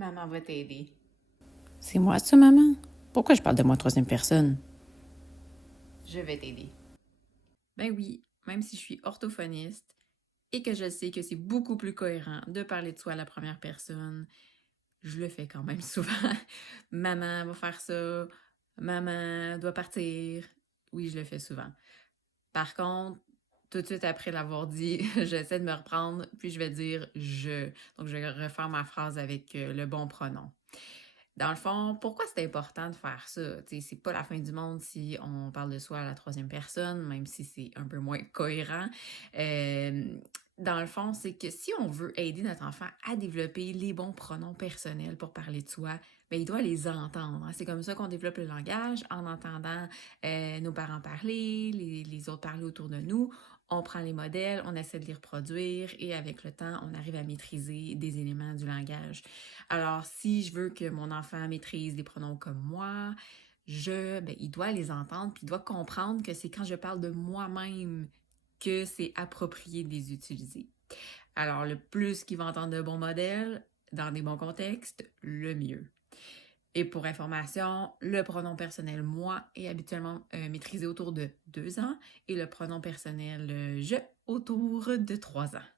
Maman va t'aider. C'est moi ça, maman? Pourquoi je parle de moi troisième personne? Je vais t'aider. Ben oui, même si je suis orthophoniste et que je sais que c'est beaucoup plus cohérent de parler de soi à la première personne, je le fais quand même souvent. Maman va faire ça, maman doit partir. Oui, je le fais souvent. Par contre, tout de suite après l'avoir dit, j'essaie de me reprendre, puis je vais dire je. Donc, je vais refaire ma phrase avec le bon pronom. Dans le fond, pourquoi c'est important de faire ça? T'sais, c'est pas la fin du monde si on parle de soi à la troisième personne, même si c'est un peu moins cohérent. Euh, dans le fond, c'est que si on veut aider notre enfant à développer les bons pronoms personnels pour parler de soi, ben, il doit les entendre. Hein. C'est comme ça qu'on développe le langage, en entendant nos parents parler, les autres parler autour de nous. On prend les modèles, on essaie de les reproduire et avec le temps, on arrive à maîtriser des éléments du langage. Alors, si je veux que mon enfant maîtrise les pronoms comme moi, il doit les entendre, puis il doit comprendre que c'est quand je parle de moi-même que c'est approprié de les utiliser. Alors, le plus qu'il va entendre de bons modèles, dans des bons contextes, le mieux. Et pour information, le pronom personnel moi est habituellement maîtrisé autour de 2 ans et le pronom personnel je autour de 3 ans.